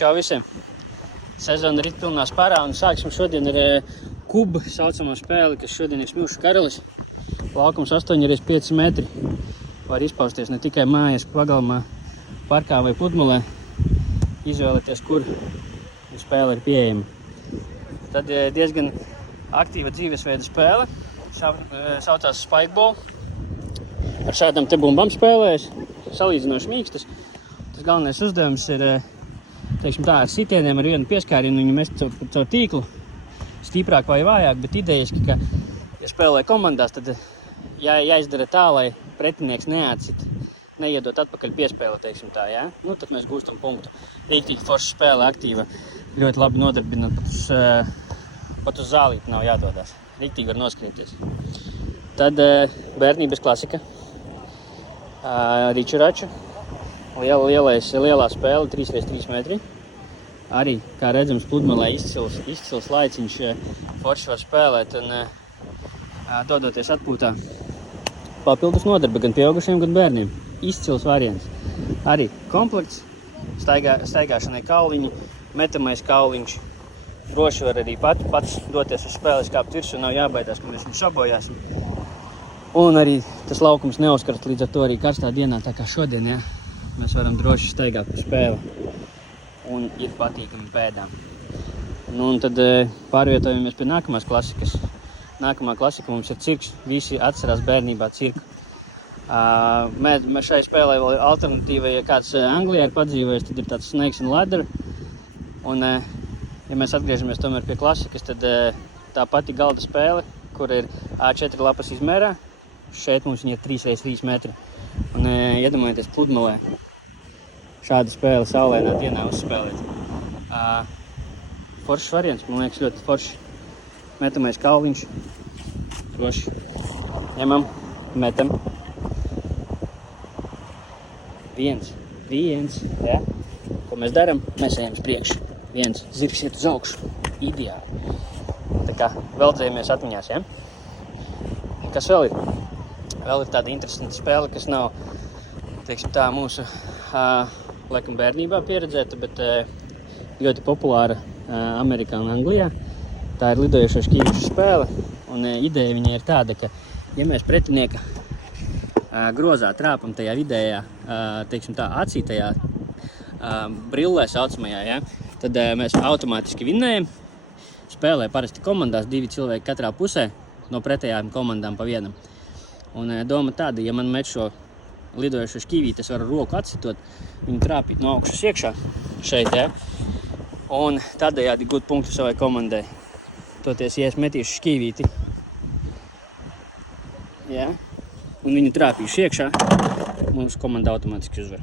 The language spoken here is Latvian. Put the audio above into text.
Čau visiem! Sezona ir pilnā spārā un sāksim šodien ar kubu saucamo spēli, kas šodien ir Smilšu karalis. Laukums 8x5 metri. Var izpausties ne tikai mājas pagalmā, parkā vai pludmalē. Izvēlēties, kur spēle ir pieejama. Tad diezgan aktīva dzīvesveida spēle. Saucās Spikeball. Ar šādām te bumbām spēlējas. Salīdzinoši mīkstas. Tas galvenais uzdevums ir, teiksim tā, ar sitieniem ar vienu pieskārienu viņu mest caur tīklu, stiprāk vai vājāk, bet idejiski, ka, ja spēlē komandās, tad jāizdara tā, lai pretinieks neatsit, neiedot atpakaļ piespēli, teiksim tā, jā? Nu, tad mēs gūstam punktu. Rīktīgi forša spēle, aktīva, ļoti labi nodarbina, pat uz zālīti nav jādodās. Rīktīgi var noskrieties. Tad bērnības klasika, ričuraču. Lielā spēle, 3x3 metri. Arī, kā redzams, pludmalē izcils laiciņš, forši var spēlēt un dodoties atpūtā. Papildus nodarbe gan pieaugušiem, gan bērniem. Izcils variants. Arī komplekts, staigāšanai kauliņi, metamais kauliņš. Droši var arī pats doties uz spēles kāpt virsū, nav jābaidās, ka mēs viņu sabojāsim. Un arī tas laukums neuzkarst līdz ar to arī karstā dienā, tā kā šodien, ja. Mēs varam droši staigāt pa spēli un ir patīkami pēdām. Nu, un tad pārvietojamies pie nākamās klasikas. Nākamā klasika mums ir cirks. Visi atcerās bērnībā cirku. Mēs šai spēlē vēl ir alternatīva, ja kāds Anglijā ir padzīvojis, tad ir tāds Snakes and Ladder. Un, ja mēs atgriežamies tomēr pie klasikas, tad tā pati galda spēle, kur ir A4 lapas izmērā. Šeit mums viņa ir 3x3 metri. Un iedomājieties pludmalē. Šādu spēli saulēnā dienā uzspēlēt. Foršs variants, man liekas, ļoti forši. Metamais kauliņš. Droši. Ņemam, metam. Viens, ja? Ko mēs daram? Mēs ejam uz priekšu. Viens, zirgs iet uz augšu. Ideāli. Tā kā veldzējamies atmiņās, ja? Kas vēl ir? Vēl ir tāda interesanta spēle, kas nav, teiksim tā, mūsu laikam bērnībā pieredzēta, bet ļoti populāra Amerikā un Anglijā. Tā ir lidojošo šķīvišu spēle, un ideja viņai ir tāda, ka, ja mēs pretinieka grozā trāpam tajā vidējā, teiksim tā, acī tajā brillē saucamajā, ja, tad mēs automātiski vinnējam. Spēlē parasti komandās 2 cilvēki katrā pusē, no pretējām komandām pa vienam. Un doma tāda, ja man met šo lidojošo šķīvīti, es varu roku atsitot, viņu trāpīt no augšas iekšā šeit, ja? Un tādējādi gūt punktu savai komandai. Toties, ja es metīšu šķīvīti, ja? Un viņu trāpīšu iekšā, mūsu komanda automātiski uzvar.